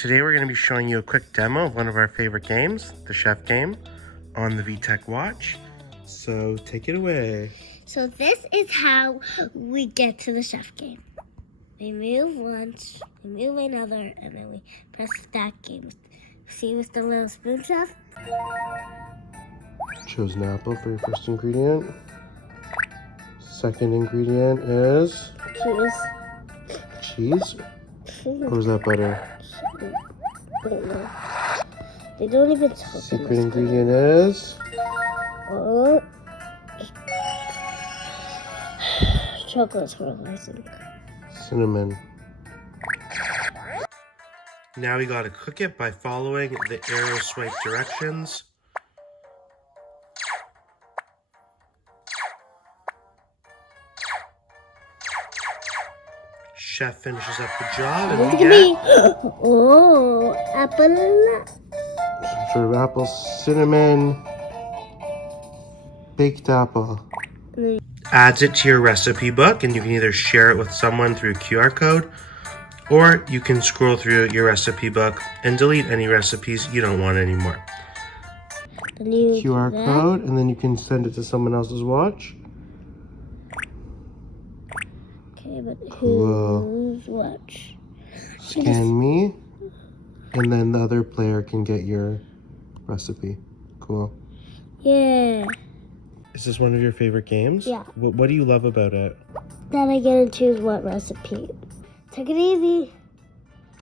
Today we're going to be showing you a quick demo of one of our favorite games, the chef game, on the VTech watch. So take it away. So this is how we get to the chef game. We move once, we move another, and then we press that game. See with the little spoon, chef? Choose an apple for your first ingredient. Second ingredient is Cheese. cheese? Or is that butter? I don't know. They don't even talk. Secret ingredient is Oh. Chocolate swirl, I think. cinnamon. Now we gotta cook it by following the arrow swipe directions. Chef finishes up the job and Look we at get me. Oh, apple. some sort of apple cinnamon baked apple. Adds it to your recipe book, and you can either share it with someone through QR code, or you can scroll through your recipe book and delete any recipes you don't want anymore. QR code, and then you can send it to someone else's watch. Okay, but Cool. whose watch? Scan me, and then the other player can get your recipe. Cool. Yeah. Is this one of your favorite games? Yeah. What do you love about it? Then I get to choose what recipe. Take it easy.